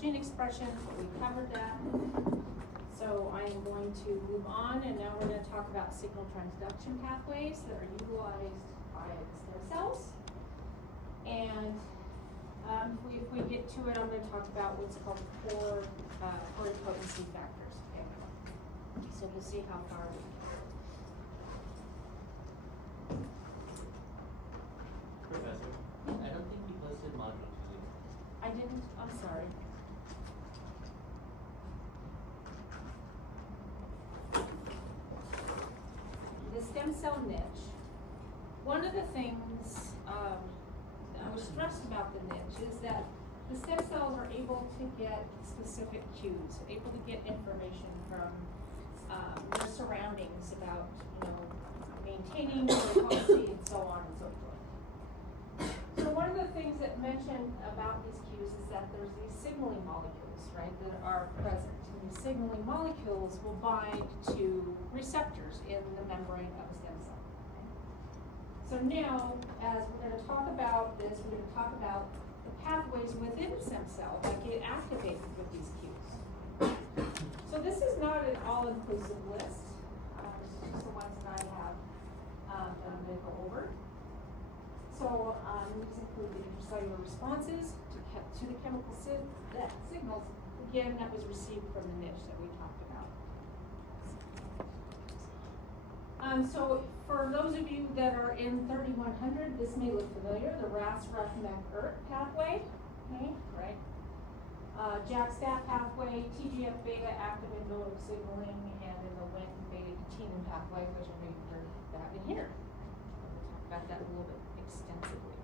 gene expression, but we covered that. So I am going to move on, and now we're going to talk about signal transduction pathways that are utilized by the stem cells. And if we get to it, I'm going to talk about what's called core pluripotency factors. Okay? So we'll see how far we can. Professor, I don't think you posted module 2. I didn't, I'm sorry. The stem cell niche. One of the things I was stressed about the niche is that the stem cells are able to get specific cues, able to get information from their surroundings about, maintaining their policy and so on and so forth. So one of the things that mentioned about these cues is that there's these signaling molecules, right, that are present. And these signaling molecules will bind to receptors in the membrane of a stem cell. So now, as we're going to talk about this, we're going to talk about the pathways within the stem cell that get activated with these cues. So this is not an all-inclusive list. This is just the ones that I have that I'm going to go over. So these include the intracellular responses to the chemical signals, again, that was received from the niche that we talked about. So for those of you that are in 3100, this may look familiar, the RAS-REF-MEK-ERT pathway, okay, right? JAK-STAT pathway, TGF-beta active invoke signaling, and then the Wnt-beta-catenin pathway, which I know you've heard that in here. We'll talk about that a little bit extensively.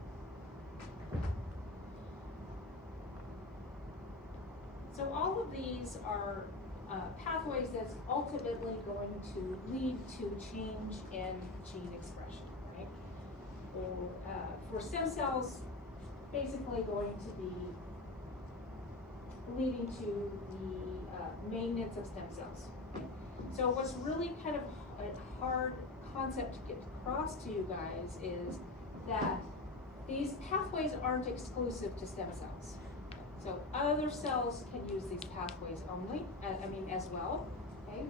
So all of these are pathways that's ultimately going to lead to change in gene expression, right? Or for stem cells, basically going to be leading to the maintenance of stem cells. So what's really kind of a hard concept to get across to you guys is that these pathways aren't exclusive to stem cells. So other cells can use these pathways only, as well, okay?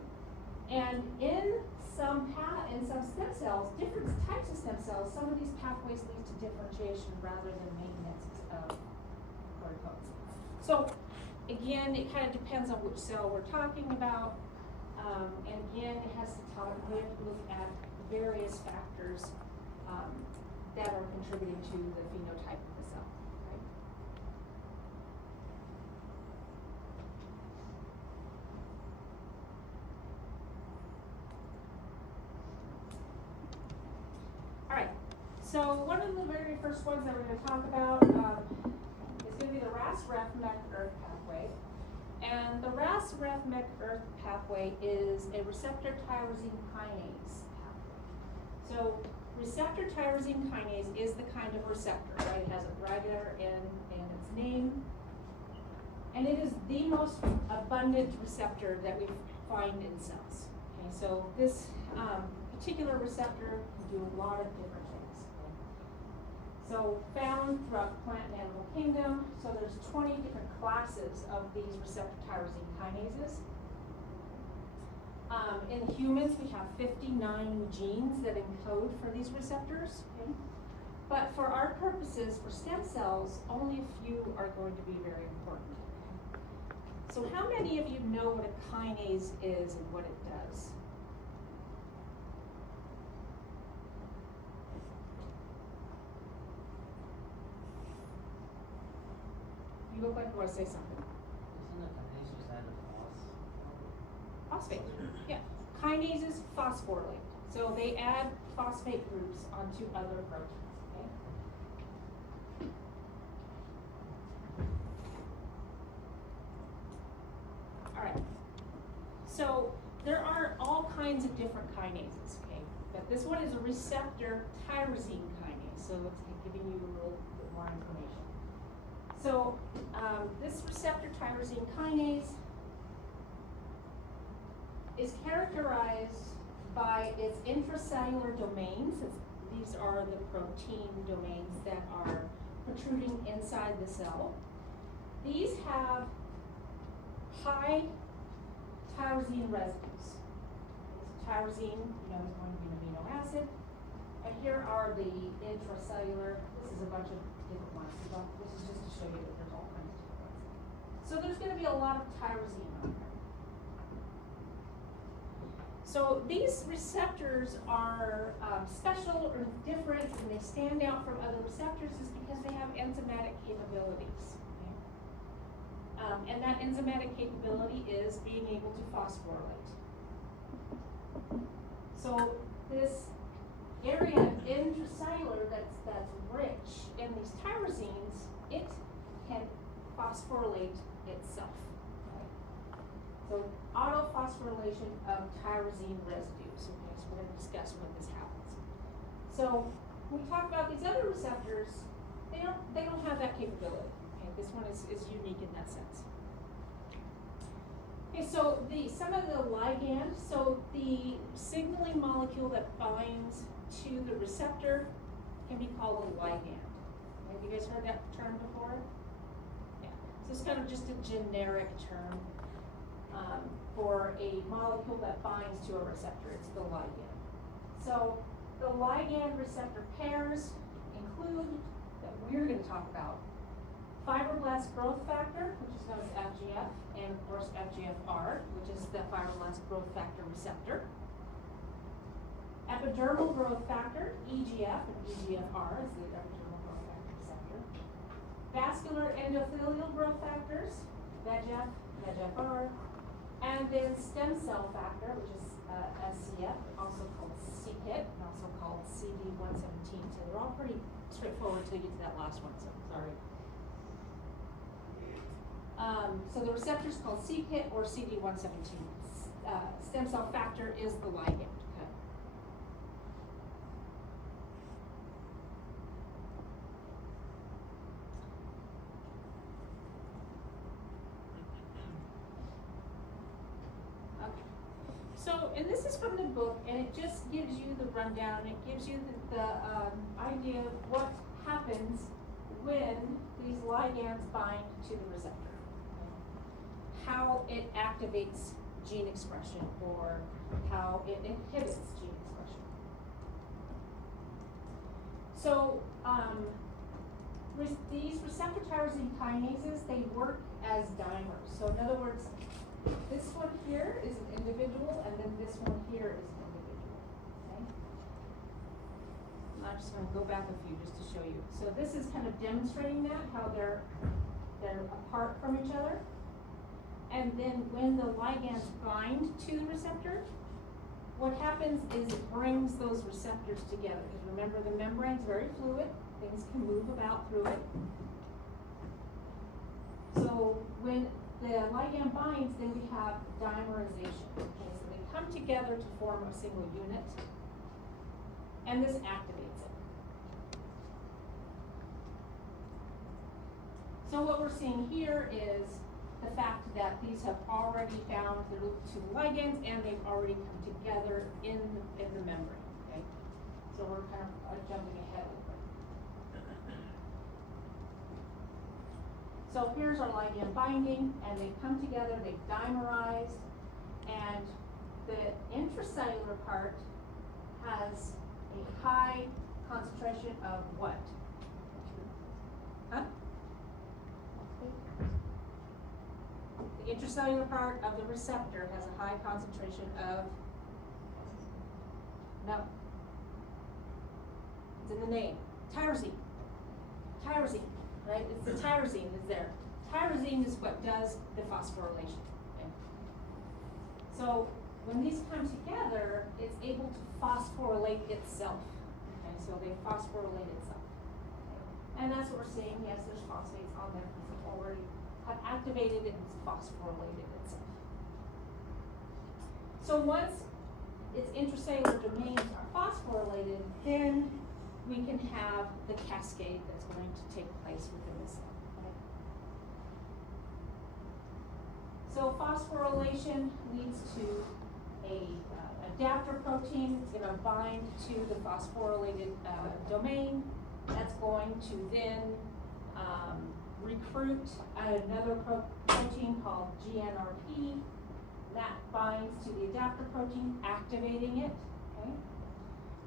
And in some stem cells, different types of stem cells, some of these pathways lead to differentiation rather than maintenance of pluripotency. So again, it kind of depends on which cell we're talking about. And again, it has to we have to look at various factors that are contributing to the phenotype of the cell. Right? All right. So one of the very first ones that we're going to talk about is going to be the RAS-REF-MEK-ERT pathway. And the RAS-REF-MEK-ERT pathway is a receptor tyrosine kinase pathway. So receptor tyrosine kinase is the kind of receptor, right? It has a regular in its name. And it is the most abundant receptor that we find in cells. Okay, so this particular receptor can do a lot of different things. Okay? So found throughout the plant and animal kingdom. So there's 20 different classes of these receptor tyrosine kinases. In humans, we have 59 genes that encode for these receptors. Okay? But for our purposes, for stem cells, only a few are going to be very important. So how many of you know what a kinase is and what it does? You look like you want to say something. Isn't a kinase just add a Phosphate, yeah. Kinases phosphorylate. So they add phosphate groups onto other proteins, okay? All right. So there are all kinds of different kinases, okay? But this one is a receptor tyrosine kinase, so it's giving you a little bit more information. So this receptor tyrosine kinase is characterized by its intracellular domains. These are the protein domains that are protruding inside the cell. These have high tyrosine residues. Tyrosine, you know, is going to be an amino acid. And here are the intracellular. This is a bunch of different ones. This is just to show you that there's all kinds of different ones. So there's going to be a lot of tyrosine on there. So these receptors are special or different, and they stand out from other receptors is because they have enzymatic capabilities. Okay? And that enzymatic capability is being able to phosphorylate. So this area intracellular that's rich in these tyrosines, it can phosphorylate itself. So autophosphorylation of tyrosine residues. Okay, so we're going to discuss when this happens. So when we talk about these other receptors, they don't have that capability. Okay, this one is unique in that sense. Okay, so some of the ligands, so the signaling molecule that binds to the receptor can be called a ligand. Have you guys heard that term before? Yeah. So it's kind of just a generic term. For a molecule that binds to a receptor, it's the ligand. So the ligand receptor pairs include, that we're going to talk about, fibroblast growth factor, which is known as FGF, and of course FGFR, which is the fibroblast growth factor receptor. Epidermal growth factor, EGF, and EGFR is the epidermal growth factor receptor. Vascular endothelial growth factors, VEGF, VEGFR. And then stem cell factor, which is SCF, also called c-KIT, and also called CD117. So they're all pretty straightforward until you get to that last one, so sorry. So the receptor is called c-KIT or CD117. Stem cell factor is the ligand. Okay. So, and this is from the book, and it just gives you the rundown. It gives you the idea of what happens when these ligands bind to the receptor. How it activates gene expression, or how it inhibits gene expression. So, these receptor tyrosine kinases, they work as dimers. So in other words, this one here is an individual, and then this one here is an individual. Okay? I'm just going to go back a few just to show you. So this is kind of demonstrating that, how they're apart from each other. And then when the ligands bind to the receptor, what happens is it brings those receptors together. Because remember, the membrane's very fluid. Things can move about through it. So when the ligand binds, then we have dimerization. Okay, so they come together to form a single unit, and this activates it. So what we're seeing here is the fact that these have already bound to the ligands, and they've already come together in the membrane. Okay, so we're kind of jumping ahead a little bit. So here's our ligand binding, and they come together, they've dimerized, and the intracellular part has a high concentration of what? Huh? The intracellular part of the receptor has a high concentration of, no, it's in the name, tyrosine. Tyrosine. Right? It's the tyrosine that's there. Tyrosine is what does the phosphorylation. Okay? So when these come together, it's able to phosphorylate itself. Okay? So they phosphorylate itself. Okay? And that's what we're seeing. Yes, there's phosphates on there because it already have activated it and it's phosphorylated itself. So once its intracellular domains are phosphorylated, then we can have the cascade that's going to take place within the cell. Okay? So phosphorylation leads to a adapter protein. It's going to bind to the phosphorylated domain. That's going to then recruit another protein called GNRP. That binds to the adapter protein, activating it, okay?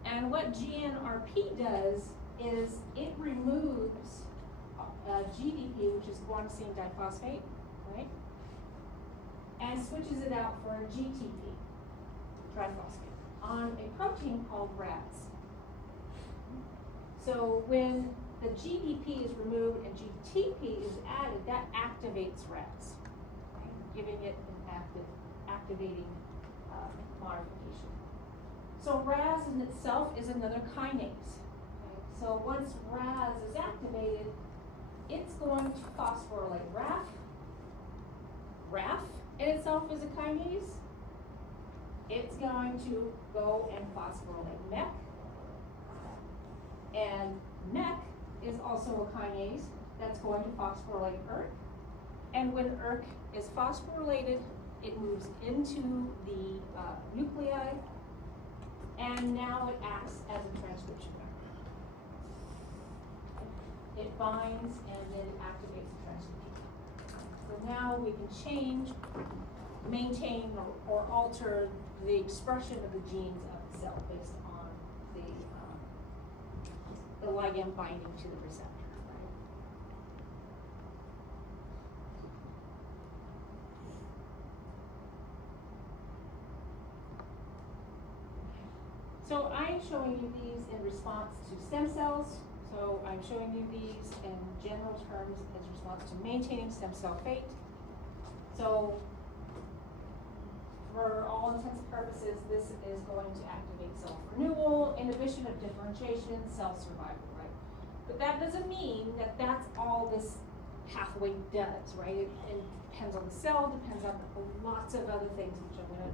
And what GNRP does is it removes GDP, which is guanosine diphosphate, right? And switches it out for GTP, triphosphate, on a protein called RAS. So when the GDP is removed and GTP is added, that activates RAS, okay? Giving it an activating modification. So RAS in itself is another kinase. Okay? So once RAS is activated, it's going to phosphorylate RAF. RAF in itself is a kinase. It's going to go and phosphorylate MEK. And MEK is also a kinase that's going to phosphorylate ERK. And when ERK is phosphorylated, it moves into the nuclei, and now it acts as a transcription factor. It binds and then activates the transcription. So now we can change, maintain, or alter the expression of the genes of the cell based on the ligand binding to the receptor. So I'm showing you these in response to stem cells. So I'm showing you these in general terms as response to maintaining stem cell fate. So for all intents and purposes, this is going to activate cell renewal, inhibition of differentiation, cell survival, right? But that doesn't mean that that's all this pathway does, right? It depends on the cell, depends on lots of other things, which I'm gonna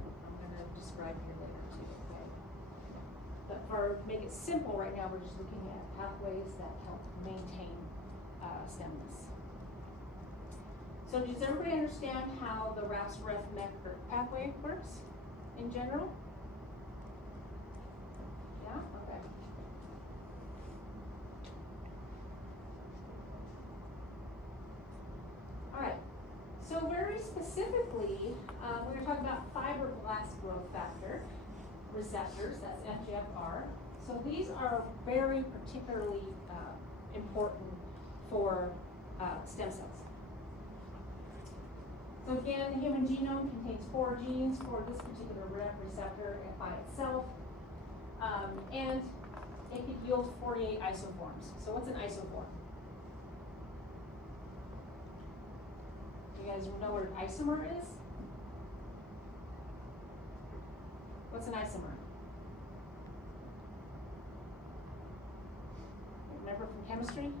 describe here later too, okay? But for make it simple right now, we're just looking at pathways that help maintain stemness. So does everybody understand how the RAS-REF-MEK pathway works in general? Yeah? Okay. All right. So very specifically, we're going to talk about fibroblast growth factor receptors, that's FGFR. So these are very particularly important for stem cells. So again, the human genome contains 4 genes for this particular receptor by itself, and it could yield 48 isoforms. So what's an isoform? You guys know what an isomer is? What's an isomer? Remember from chemistry?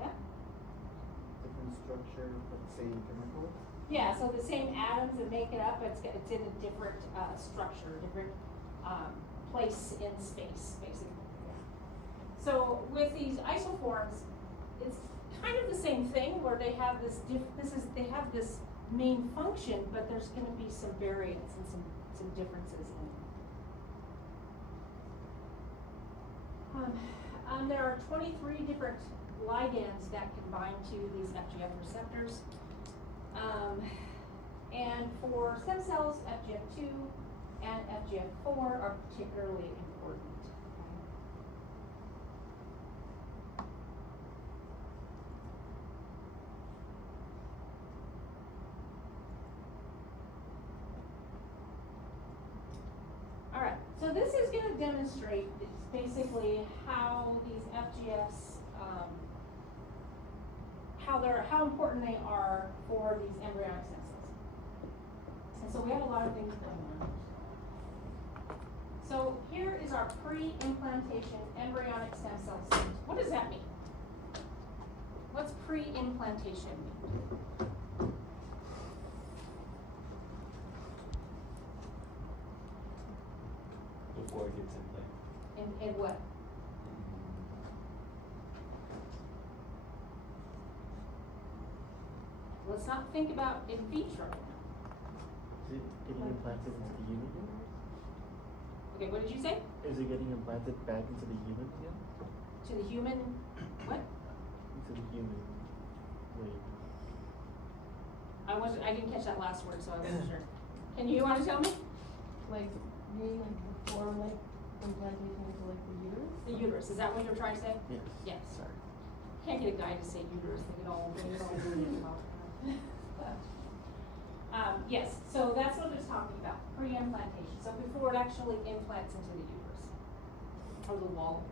Yeah? Different structure, but same chemical? Yeah, so the same atoms that make it up, it's in a different structure, different place in space, basically. So with these isoforms, it's kind of the same thing where they have this they have this main function, but there's going to be some variance and some differences in it. There are 23 different ligands that can bind to these FGF receptors. And for stem cells, FGF2 and FGF4 are particularly important. All right, so this is going to demonstrate basically how these FGFs, how important they are for these embryonic stem cells. And so we have a lot of things going on. So here is our pre-implantation embryonic stem cell stage. What does that mean? What's pre-implantation mean? Before it gets implanted. In what? Let's not think about in vitro. Is it getting implanted into the human again? Okay, what did you say? Is it getting implanted back into the human again? To the human, what? To the human way. I didn't catch that last word, so I wasn't sure. You wanna tell me? Like, being like before like implantation into like the uterus? The uterus, is that what you're trying to say? Yes. Yes. Sorry. Can't get a guy to say uterus, they get all weird about it. Yes, so that's what it's talking about, pre-implantation, so before it actually implants into the uterus, or the wall.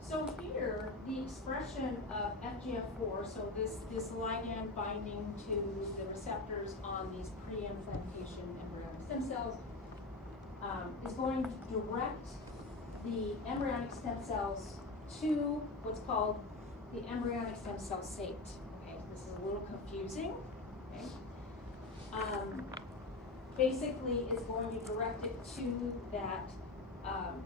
So here, the expression of FGF4, so this ligand binding to the receptors on these pre-implantation embryonic stem cells, is going to direct the embryonic stem cells to what's called the embryonic stem cell state. Okay, this is a little confusing. Okay, basically, it's going to direct it to that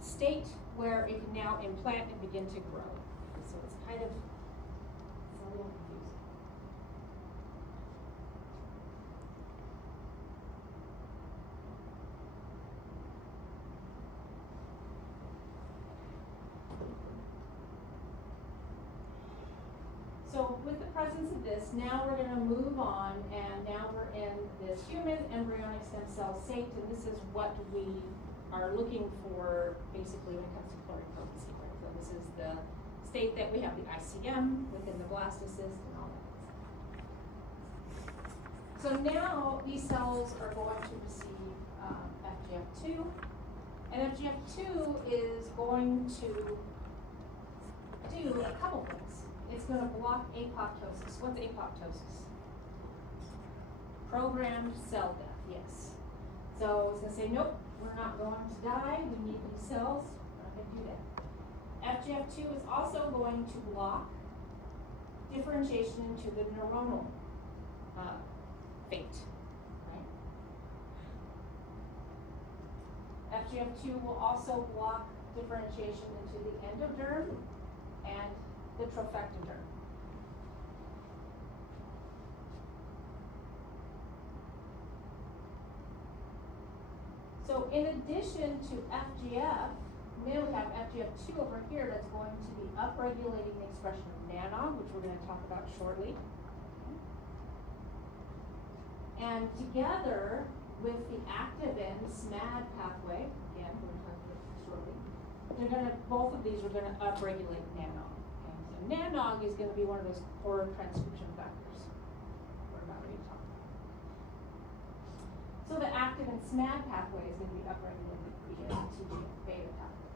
state where it can now implant and begin to grow. So it's kind of it's a little confusing. So with the presence of this, now we're going to move on, and now we're in this human embryonic stem cell state, and this is what we are looking for basically when it comes to pluripotency. Right? So this is the state that we have the ICM within the blastocyst and all that. So now these cells are going to receive FGF2, and FGF2 is going to do a couple things. It's going to block apoptosis. What's apoptosis? Programmed cell death, yes. So it's going to say, nope, we're not going to die. We need these cells. We're not going to do that. FGF2 is also going to block differentiation into the neuronal fate. Right? FGF2 will also block differentiation into the endoderm and the trophectoderm. So in addition to FGF, then we have FGF2 over here that's going to be upregulating the expression of NANOG, which we're going to talk about shortly. And together with the activin SMAD pathway, again, we're going to talk about it shortly, both of these are going to upregulate NANOG. Okay? So NANOG is going to be one of those core transcription factors we're about ready to talk about. So the activin SMAD pathway is going to be upregulated via TGF-beta pathway.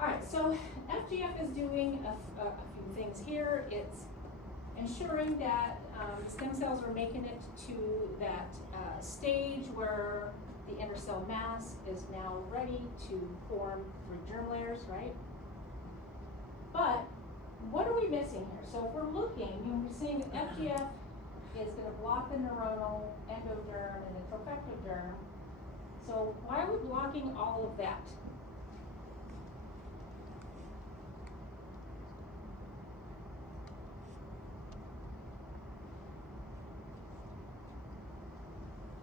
All right, so FGF is doing a few things here. It's ensuring that the stem cells are making it to that stage where the intercell mass is now ready to form 3 germ layers, right? But what are we missing here? So if we're looking, we're seeing that FGF is going to block the neuronal, endoderm, and the trophectoderm. So why are we blocking all of that?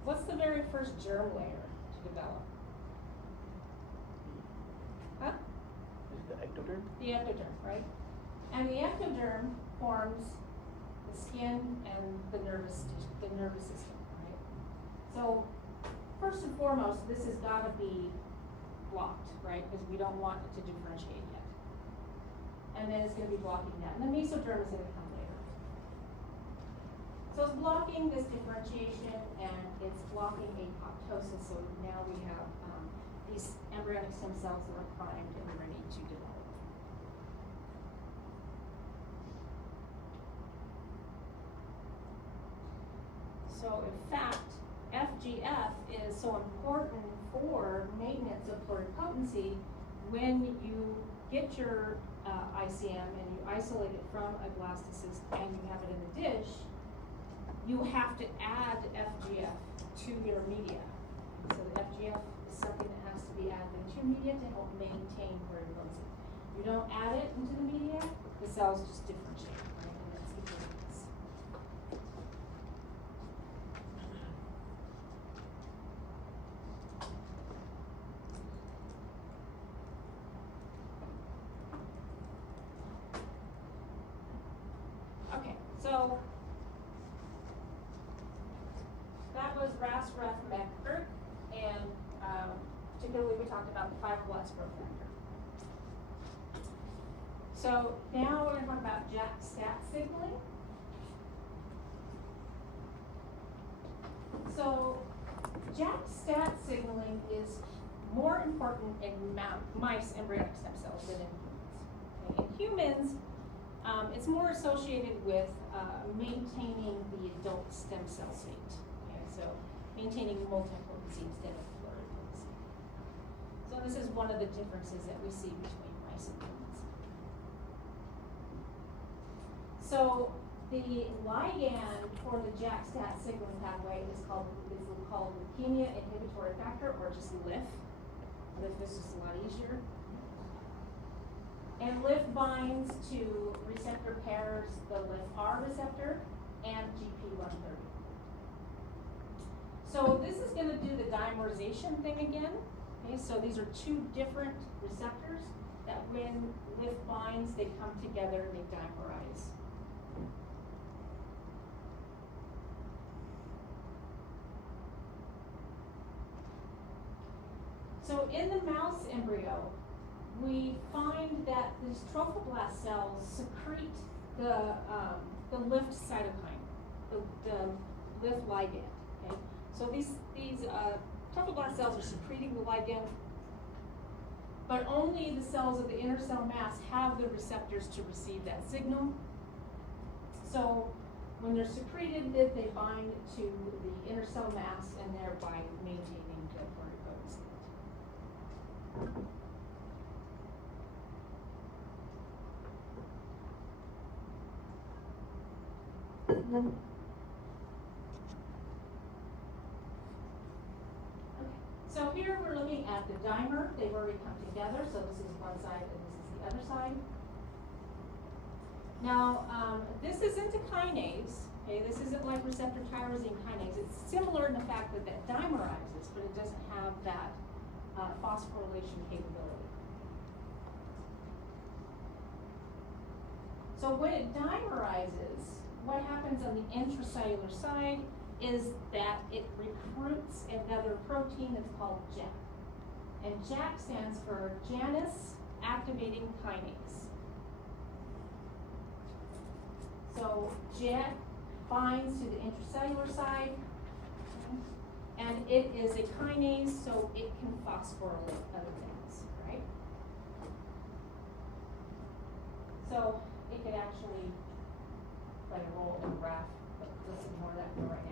What's the very first germ layer to develop? Huh? Is it the ectoderm? The ectoderm, right? And the ectoderm forms the skin and the nervous system, right? So first and foremost, this has got to be blocked, right? Because we don't want it to differentiate yet. And then it's going to be blocking that. And the mesoderm is going to come later. So it's blocking this differentiation and it's blocking apoptosis. So now we have these embryonic stem cells that are primed and ready to develop. So in fact, FGF is so important for maintenance of pluripotency. When you get your ICM and you isolate it from a blastocyst and you have it in the dish, you have to add FGF to your media. So the FGF is something that has to be added into your media to help maintain pluripotency. You don't add it into the media, the cells just differentiate, right? And that's the difference. So that was Ras, Ref, Mech, Kirk, and particularly we talked about the fibroblast growth factor. So now we're going to talk about JAK-STAT signaling. So JAK-STAT signaling is more important in mice embryonic stem cells than in humans. Okay? In humans, it's more associated with maintaining the adult stem cell state. Okay? So maintaining multipotency instead of pluripotency. So this is one of the differences that we see between mice and humans. So the ligand for the JAK-STAT signaling pathway is called leukemia inhibitory factor, or just LIF. LIF is just a lot easier. And LIF binds to receptor pairs, the LIF-R receptor and GP130. So this is going to do the dimerization thing again. Okay, so these are two different receptors that when LIF binds, they come together and they dimerize. So in the mouse embryo, we find that these trophoblast cells secrete the lift cytokine, the lift ligand. Okay, so these trophoblast cells are secreting the ligand, but only the cells of the inner cell mass have the receptors to receive that signal. So when they're secreted, they bind to the inner cell mass and thereby maintaining the pluripotent state. Okay. So here we're looking at the dimer. They've already come together, so this is one side and this is the other side. Now, this isn't a kinase. Okay, this isn't like receptor tyrosine kinase. It's similar in the fact that it dimerizes, but it doesn't have that phosphorylation capability. So when it dimerizes, what happens on the intracellular side is that it recruits another protein that's called JAK. And JAK stands for Janus Activating Kinase. So JAK binds to the intracellular side, and it is a kinase, so it can phosphorylate other things, right? So it could actually play a role in RAF, but let's ignore that for right now.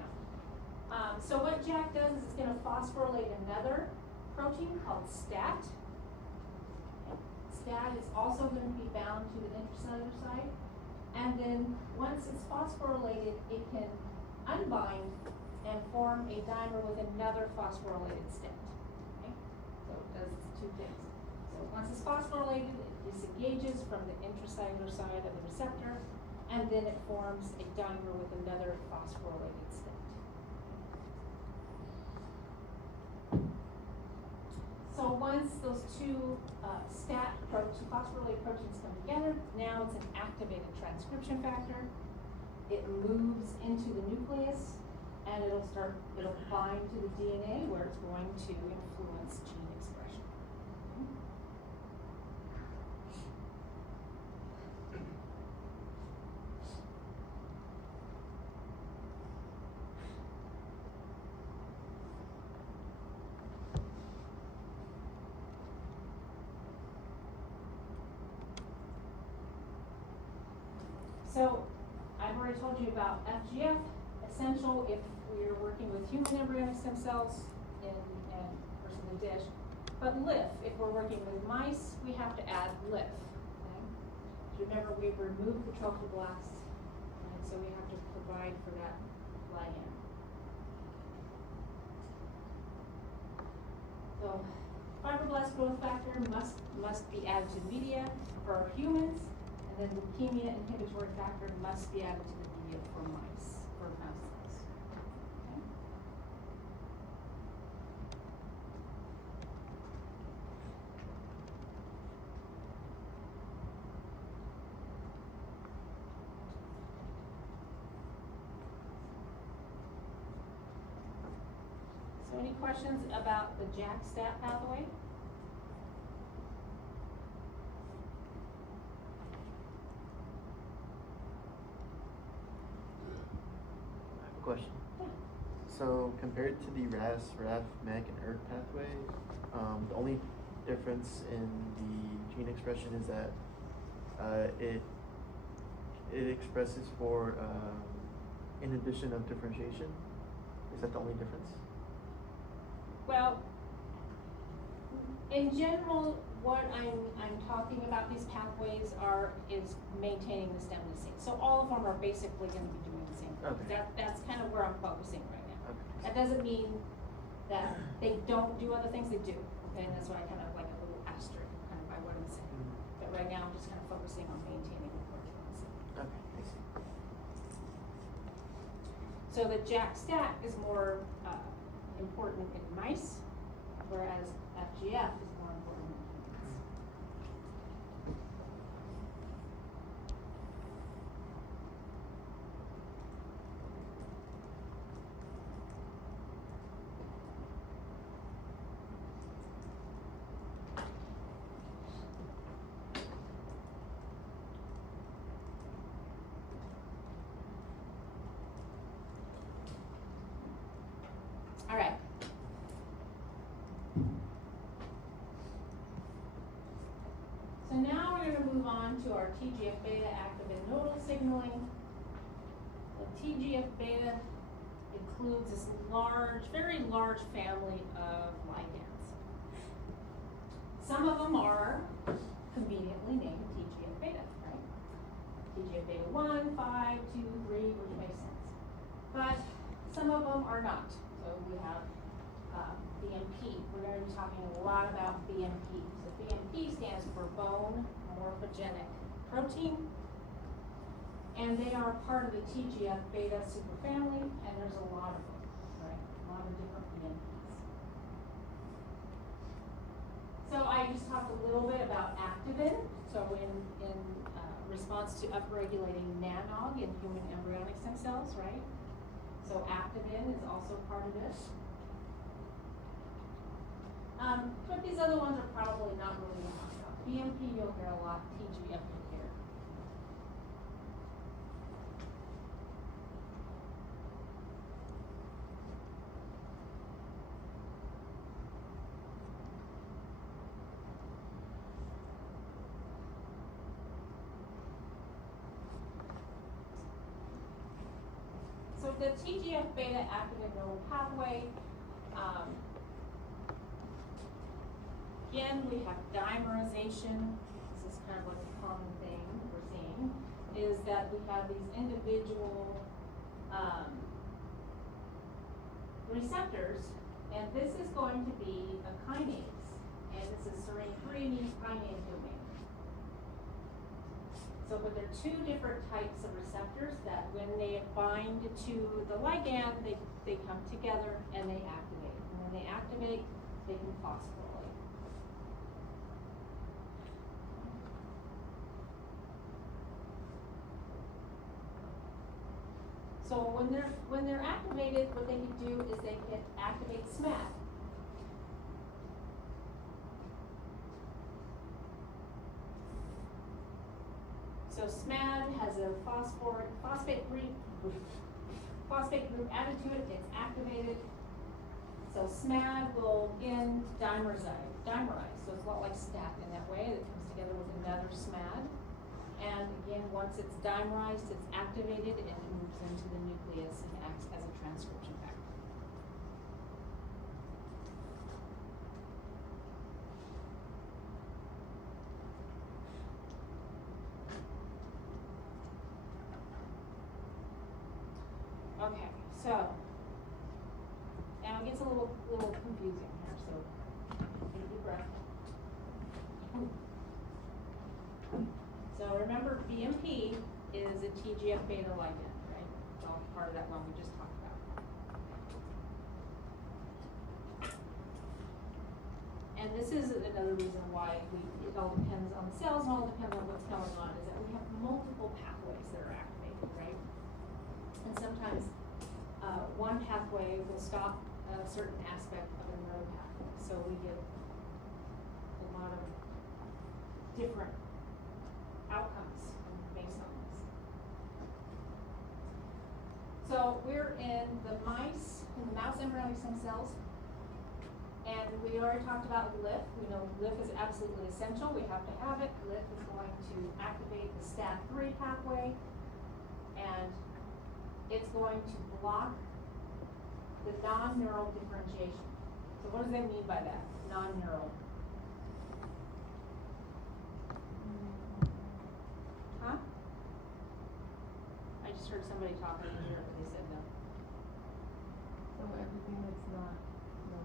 So what JAK does is it's going to phosphorylate another protein called STAT. STAT is also going to be bound to the intracellular side. And then once it's phosphorylated, it can unbind and form a dimer with another phosphorylated STAT. Okay? So it does two things. So once it's phosphorylated, it disengages from the intracellular side of the receptor, and then it forms a dimer with another phosphorylated STAT. So once those two phosphorylated proteins come together, now it's an activated transcription factor. It moves into the nucleus, and it'll bind to the DNA where it's going to influence gene expression. So I've already told you about FGF, essential if we're working with human embryonic stem cells versus the dish. But LIF, if we're working with mice, we have to add LIF. Okay? So remember, we've removed the trophoblasts, and so we have to provide for that ligand. So fibroblast growth factor must be added to the media for humans. And then leukemia inhibitory factor must be added to the media for mouse cells. Okay? So any questions about the JAK-STAT pathway? I have a question. So compared to the RAS, RAF, MEK, and ERK pathway, the only difference in the gene expression is that it expresses for inhibition of differentiation. Is that the only difference? Well, in general, what I'm talking about these pathways is maintaining the stem distinct. So all of them are basically gonna be doing the same thing. Okay. That's kind of where I'm focusing right now. Okay. That doesn't mean that they don't do other things, they do. And that's why I kind of like a little asterisk kind of by what I'm saying. Mhm. But right now, I'm just kind of focusing on maintaining the proteins. Okay, I see. So the JAK-STAT is more important in mice, whereas FGF is more important in humans. All right. So now we're going to move on to our TGF-beta activin nodal signaling. The TGF-beta includes this large, very large family of ligands. Some of them are conveniently named TGF-beta, right? TGF-beta 1, 5, 2, 3, which makes sense. But some of them are not. So we have BMP. We're going to be talking a lot about BMP. So BMP stands for bone morphogenic protein. And they are part of the TGF-beta superfamily, and there's a lot of them, right? A lot of different BMPs. So I just talked a little bit about activin. So in response to upregulating NANOG in human embryonic stem cells, right? So activin is also part of this. But these other ones are probably not really talked about. BMP you'll hear a lot, TGF you'll hear. So the TGF-beta activin nodal pathway, again, we have dimerization. This is kind of like a common thing we're seeing, is that we have these individual receptors, and this is going to be a kinase, and this is serine 3 means kinase domain. So, but there are two different types of receptors that when they bind to the ligand, they come together and they activate. And when they activate, they can phosphorylate. So when they're activated, what they can do is they can activate SMAD. So SMAD has a phosphate group added to it, it's activated. So SMAD will again dimerize. So it's a lot like STAT in that way, it comes together with another SMAD. And again, once it's dimerized, it's activated and it moves into the nucleus and acts as a transcription factor. Okay, so now it gets a little confusing here, so take a deep breath. So remember, BMP is a TGF-beta ligand, right? It's all part of that one we just talked about. And this is another reason why it all depends on the cells and all depends on what's going on, is that we have multiple pathways that are activated, right? And sometimes one pathway will stop a certain aspect of a neural pathway. So we get a lot of different outcomes based on this. So we're in the mouse embryonic stem cells. And we already talked about LIF. We know LIF is absolutely essential. We have to have it. LIF is going to activate the STAT3 pathway, and it's going to block the non-neural differentiation. So what does that mean by that? Non-neural. Huh? I just heard somebody talking in here, but they said no. So everything that's not, no.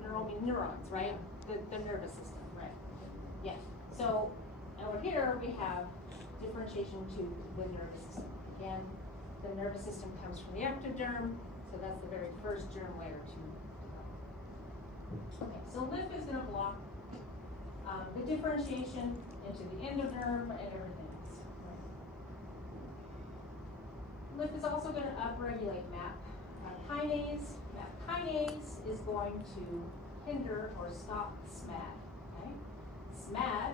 Neural means neurons, right? The nervous system, right? Yeah. So over here we have differentiation to the nervous system. Again, the nervous system comes from the ectoderm, so that's the very first germ layer to develop. Okay, so LIF is going to block the differentiation into the endoderm and everything else. Right? LIF is also going to upregulate MAP kinase. MAP kinase is going to hinder or stop SMAD. Okay? SMAD,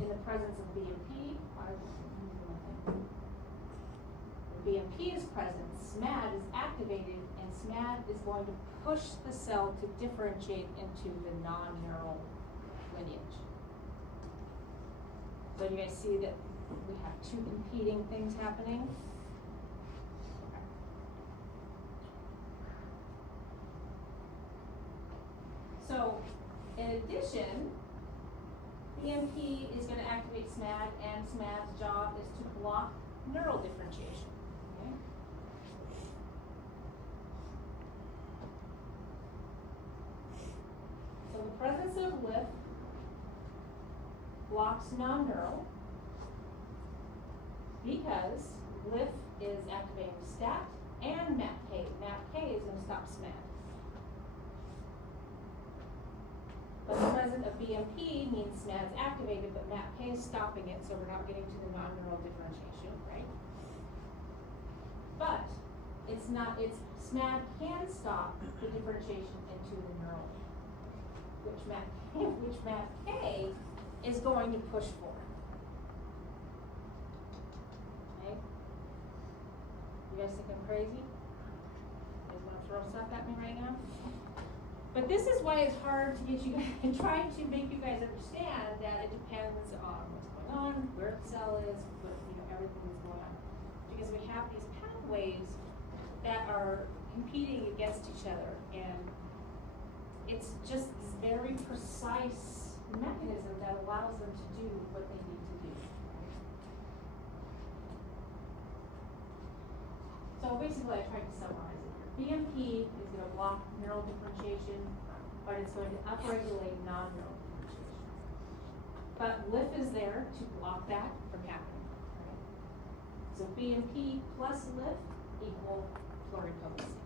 in the presence of BMP, when BMP is present, SMAD is activated, and SMAD is going to push the cell to differentiate into the non-neural lineage. So you guys see that we have two competing things happening. Okay. So, in addition, BMP is going to activate SMAD, and SMAD's job is to block neural differentiation. Okay? So the presence of LIF blocks non-neural because LIF is activating STAT and MAPK. MAPK is going to stop SMAD. But the presence of BMP means SMAD's activated, but MAPK is stopping it, so we're not getting to the non-neural differentiation, right? But it's not, SMAD can stop the differentiation into the neural, which MAPK is going to push for. Okay? You guys think I'm crazy? You guys want to throw stuff at me right now? But this is why it's hard to get you guys, and trying to make you guys understand that it depends on what's going on, where the cell is, what, everything that's going on. Because we have these pathways that are competing against each other, and it's just this very precise mechanism that allows them to do what they need to do. So basically, I tried to summarize it here. BMP is going to block neural differentiation, but it's going to upregulate non-neural differentiation. But LIF is there to block that from happening. Right? So BMP plus LIF equal pluripotency.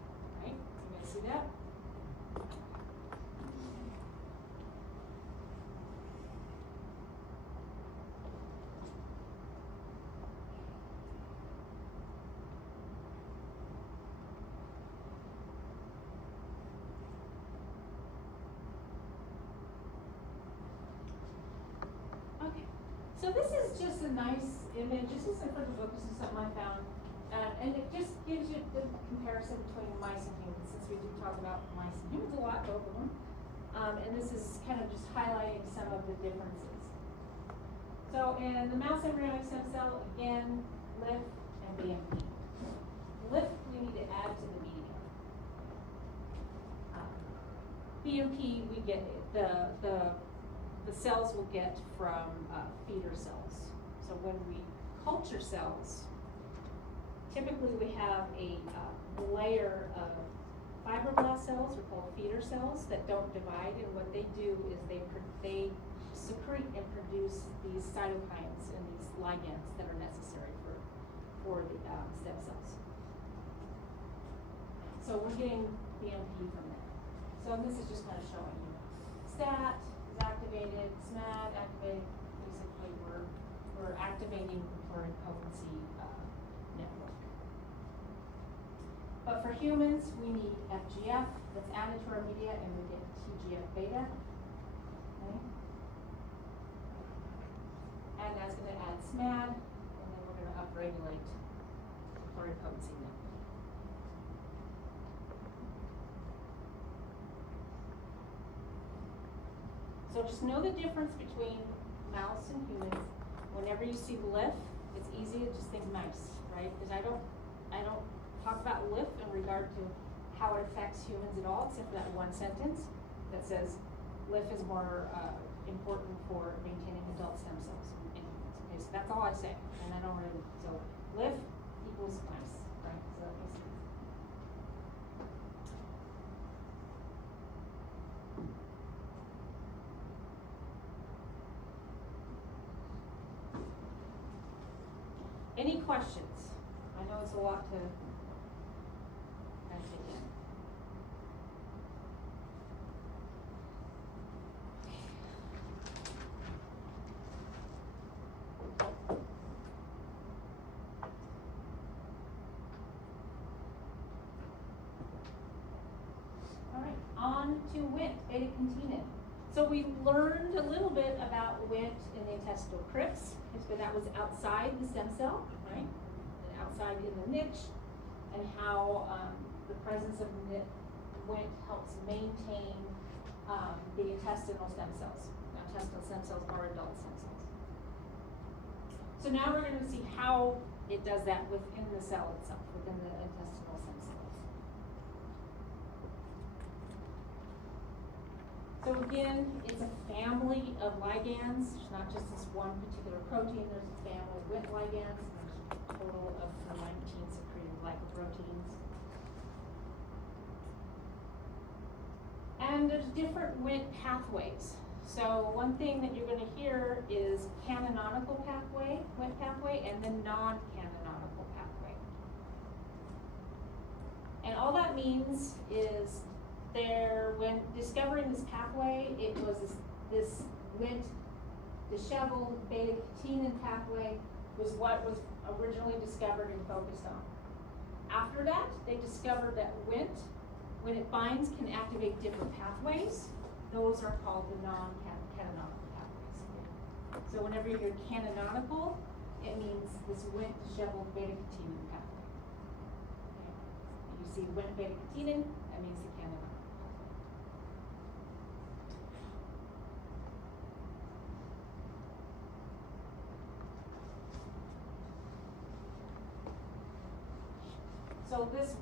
Right? You guys see that? So this is just a nice image. This isn't for the book. This is something I found. And it just gives you the comparison between mice and humans, since we do talk about mice and humans a lot, both of them. And this is kind of just highlighting some of the differences. So in the mouse embryonic stem cell, again, LIF and BMP. LIF we need to add to the medium. BMP we get the cells will get from feeder cells. So when we culture cells, typically we have a layer of fibroblast cells, are called feeder cells, that don't divide, and what they do is they secrete and produce these cytokines and these ligands that are necessary for the stem cells. So we're getting BMP from there. So this is just kind of showing you STAT is activated, SMAD activated. Basically, we're activating the pluripotency network. But for humans, we need FGF that's added to our media, and we get TGF-beta. Okay? And that's gonna add SMAD, and then we're gonna upregulate pluripotency now. So just know the difference between mouse and humans. Whenever you see LIF, it's easy to just think mice, right? Because I don't talk about LIF in regard to how it affects humans at all, except for that one sentence that says LIF is more important for maintaining adult stem cells in humans. Okay, so that's all I say, and I don't really, so LIF equals mice, right? So that makes sense. Any questions? I know it's a lot to kind of take in. All right, on to Wnt, beta-catenin. So we learned a little bit about Wnt in the intestinal crypts, but that was outside the stem cell, right? And outside in the niche, and how the presence of Wnt helps maintain the intestinal stem cells. Now, intestinal stem cells are adult stem cells. So now we're going to see how it does that within the cell itself, within the intestinal stem cells. So again, it's a family of ligands. There's not just this one particular protein. There's a family of Wnt ligands. There's a total of 19 secreted glycoproteins. And there's different Wnt pathways. So one thing that you're going to hear is canonical pathway, Wnt pathway, and then non-canonical pathway. And all that means is when discovering this pathway, it was this Wnt disheveled beta-catenin pathway was what was originally discovered and focused on. After that, they discovered that Wnt, when it binds, can activate different pathways. Those are called the non-canonical pathways. So whenever you hear canonical, it means this Wnt disheveled beta-catenin pathway. Okay. And you see Wnt beta-catenin, that means the canonical. So this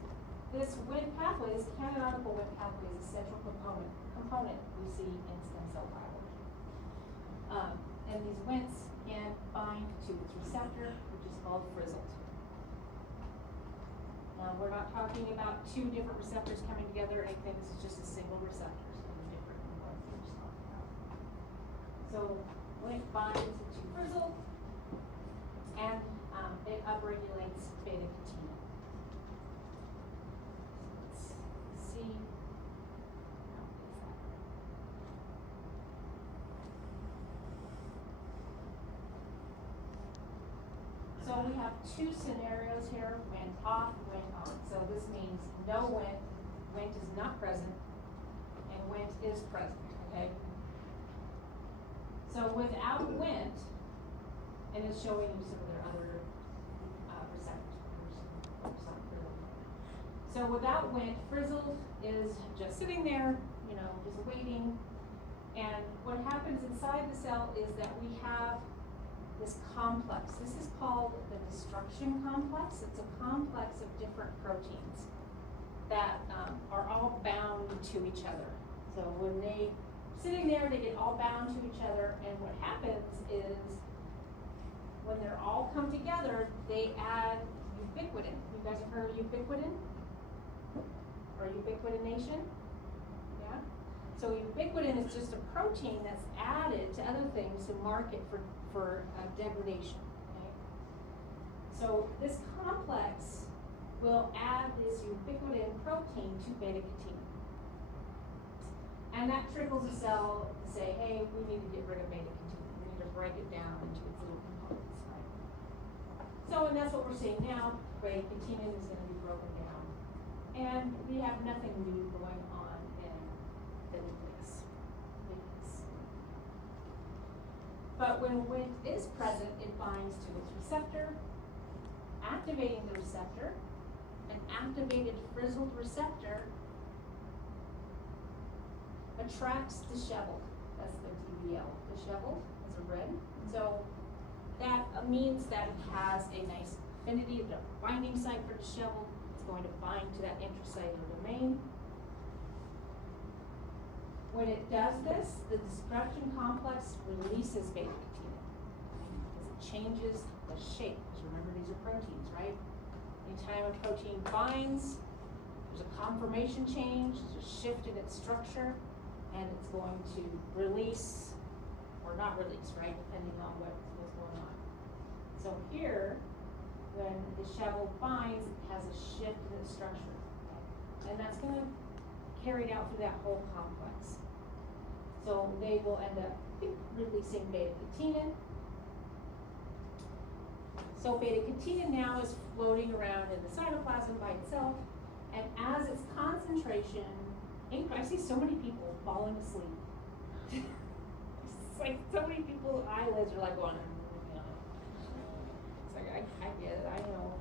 Wnt pathway, this canonical Wnt pathway, is a central component we see in stem cell biology. And these Wnt's can bind to its receptor, which is called frizzled. Now, we're not talking about two different receptors coming together or anything. This is just a single receptor, something different than what we just talked about. So Wnt binds to frizzled, and it upregulates beta-catenin. So we have two scenarios here, Wnt off, Wnt on. So this means no Wnt is not present, and Wnt is present, okay? So without Wnt, and it's showing you some of their other receptors. So without Wnt, frizzled is just sitting there, just waiting. And what happens inside the cell is that we have this complex. This is called the destruction complex. It's a complex of different proteins that are all bound to each other. So when they sitting there, they get all bound to each other, and what happens is when they're all come together, they add ubiquitin. You guys have heard of ubiquitin? Or ubiquitination? Yeah? So ubiquitin is just a protein that's added to other things to mark it for degradation. Okay? So this complex will add this ubiquitin protein to beta-catenin. And that triggers the cell to say, hey, we need to get rid of beta-catenin. We need to break it down into its little components, right? So, and that's what we're seeing now. Beta-catenin is going to be broken down. And we have nothing new going on But when Wnt is present, it binds to its receptor, activating the receptor. An activated frizzled receptor attracts disheveled. That's the DBL. Disheveled is a red. So that means that it has a nice affinity, the binding site for disheveled. It's going to bind to that intracellular domain. When it does this, the destruction complex releases beta-catenin because it changes the shape. Because remember, these are proteins, right? Anytime a protein binds, there's a conformation change, there's a shift in its structure, and it's going to release or not release, right? Depending on what's going on. So here, when the disheveled binds, it has a shift in its structure. And that's going to carry it out through that whole complex. So they will end up releasing beta-catenin. So beta-catenin now is floating around in the cytoplasm by itself, and as its concentration, I see so many people falling asleep. It's like so many people's eyelids are like going, it's like, I get it, I know.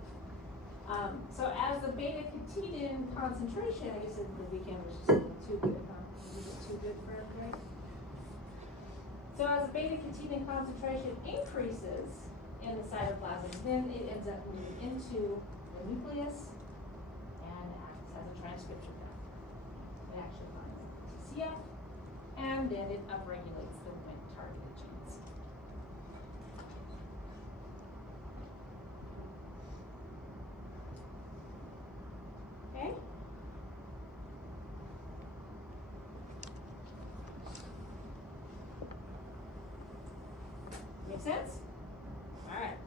So as the beta-catenin concentration, I guess the weekend was just a little too good, huh? Was it too good for everybody? So as the beta-catenin concentration increases in the cytoplasm, then it ends up moving into the nucleus and acts as a transcription factor. It actually binds TCF, and then it upregulates the Wnt targeted genes. Okay? Make sense? All right.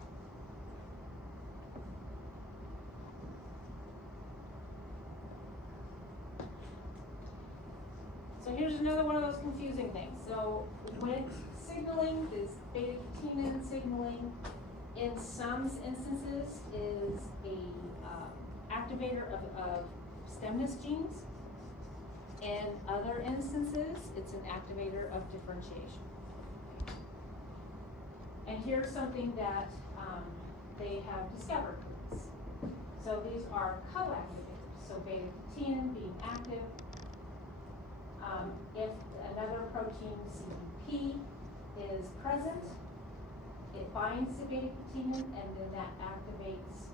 So here's another one of those confusing things. So Wnt signaling, this beta-catenin signaling, in some instances is a activator of stemness genes. In other instances, it's an activator of differentiation. And here's something that they have discovered. So these are co-activators. So beta-catenin being active. If another protein, CBP, is present, it binds to beta-catenin, and then that activates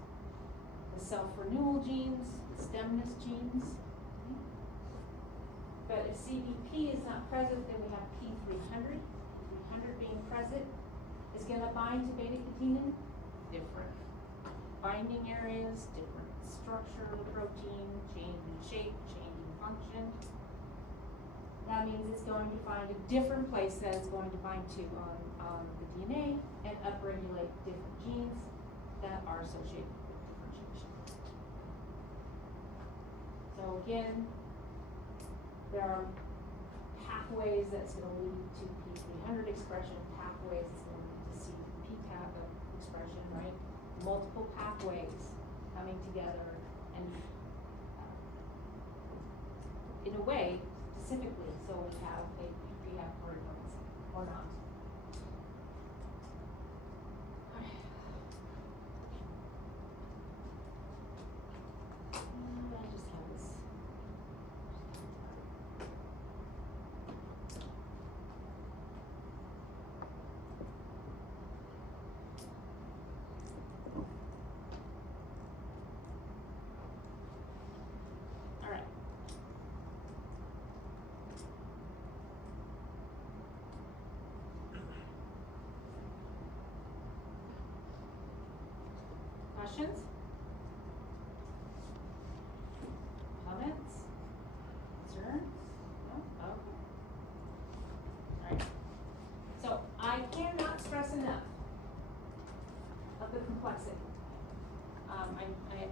the self-renewal genes, the stemness genes. But if CBP is not present, then we have P300. P300 being present is going to bind to beta-catenin. Different binding areas, different structure of the protein, changing shape, changing function. That means it's going to find a different place that it's going to bind to on the DNA and upregulate different genes that are associated with differentiation. So again, there are pathways that's going to lead to P300 expression, pathways that's going to lead to CBP expression, right? Multiple pathways coming together and in a way, specifically, so we have proteins or not. I just have this. All right. Questions? Comments? Concerns? No? Okay. Alright. So I cannot stress enough of the complexity. I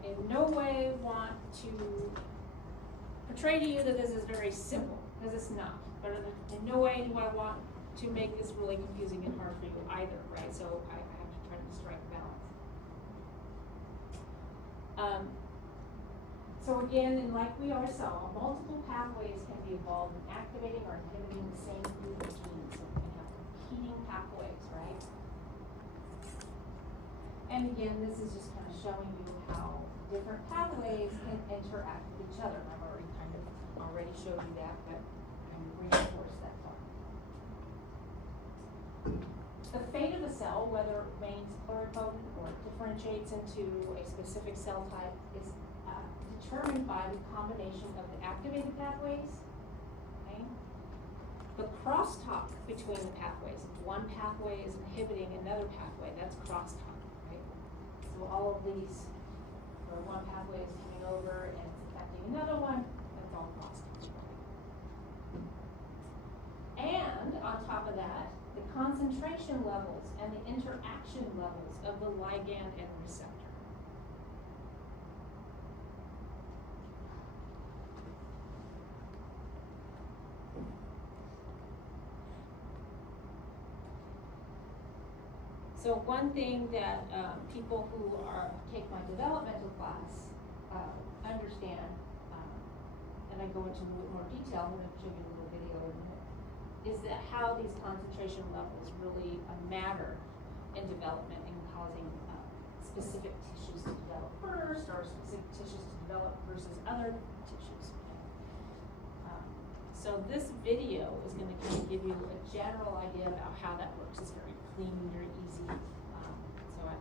in no way want to portray to you that this is very simple, because it's not. But in no way do I want to make this really confusing and hard for you either, right? So I have to try to strike a balance. So again, and like we already saw, multiple pathways can be involved in activating or inhibiting the same group of genes. So we can have competing pathways, right? again, this is just kind of showing you how different pathways can interact with each other. I've already showed you that, but I'm reinforce that part. The fate of the cell, whether it remains pluripotent or differentiates into a specific cell type, is determined by the combination of the activated pathways, okay? The crosstalk between the pathways. If one pathway is inhibiting another pathway, that's crosstalk, right? So all of these, where one pathway is coming over and it's affecting another one, that's all crosstalk, right? And on top of that, the concentration levels and the interaction levels of the ligand and receptor. So one thing that people who take my developmental class understand, and I go into a little more detail, I'm going to show you a little video in a minute, is that how these concentration levels really matter in development and causing specific tissues to develop first or specific tissues to develop versus other tissues. So this video is going to kind of give you a general idea about how that works. It's very clean, very easy. So I